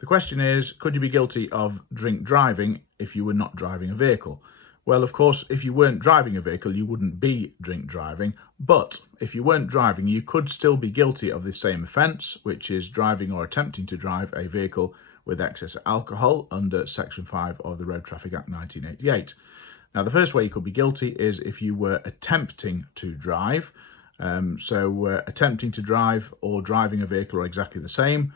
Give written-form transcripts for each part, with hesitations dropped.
The question is, could you be guilty of drink driving if you were not driving a vehicle? Well, of course, if you weren't driving a vehicle, you wouldn't be drink driving. But if you weren't driving, you could still be guilty of the same offence, which is driving or attempting to drive a vehicle with excess alcohol under Section 5 of the Road Traffic Act 1988. Now, the first way you could be guilty is if you were attempting to drive. Attempting to drive or driving a vehicle are exactly the same.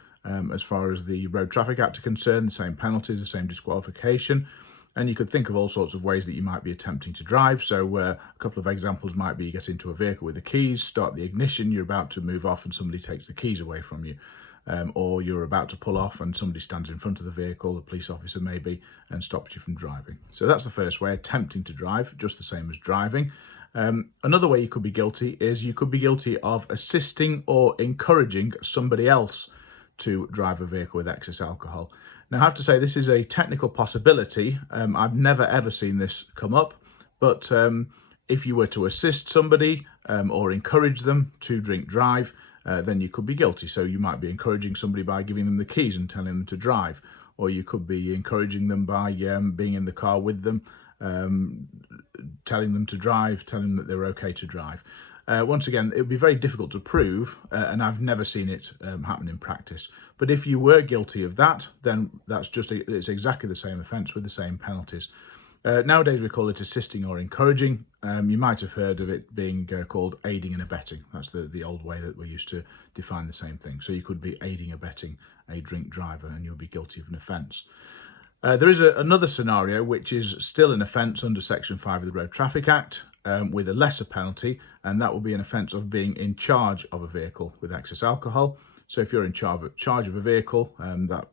As far as the Road Traffic Act are concerned, the same penalties, the same disqualification. And you could think of all sorts of ways that you might be attempting to drive. So a couple of examples might be you get into a vehicle with the keys, start the ignition, you're about to move off and somebody takes the keys away from you. Or you're about to pull off and somebody stands in front of the vehicle, a police officer maybe, and stops you from driving. So that's the first way, attempting to drive, just the same as driving. Another way you could be guilty is you could be guilty of assisting or encouraging somebody else to drive a vehicle with excess alcohol. Now, I have to say this is a technical possibility. I've never ever seen this come up, but if you were to assist somebody or encourage them to drink drive, then you could be guilty. So you might be encouraging somebody by giving them the keys and telling them to drive, or you could be encouraging them by being in the car with them, telling them to drive, telling them that they're okay to drive. Once again, it would be very difficult to prove, and I've never seen it happen in practice. But if you were guilty of that, then it's exactly the same offence with the same penalties. Nowadays we call it assisting or encouraging. You might have heard of it being called aiding and abetting. That's the old way that we used to define the same thing. So you could be aiding, abetting a drink driver and you'll be guilty of an offence. There is another scenario which is still an offence under Section 5 of the Road Traffic Act with a lesser penalty, and that will be an offence of being in charge of a vehicle with excess alcohol. So if you're in charge of a vehicle, that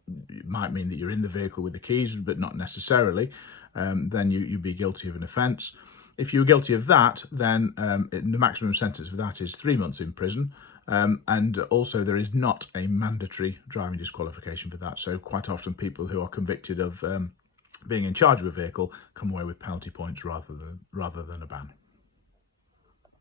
might mean that you're in the vehicle with the keys, but not necessarily, then you'd be guilty of an offence. If you're guilty of that, then the maximum sentence for that is 3 months in prison. And also there is not a mandatory driving disqualification for that. So quite often people who are convicted of being in charge of a vehicle come away with penalty points rather than a ban.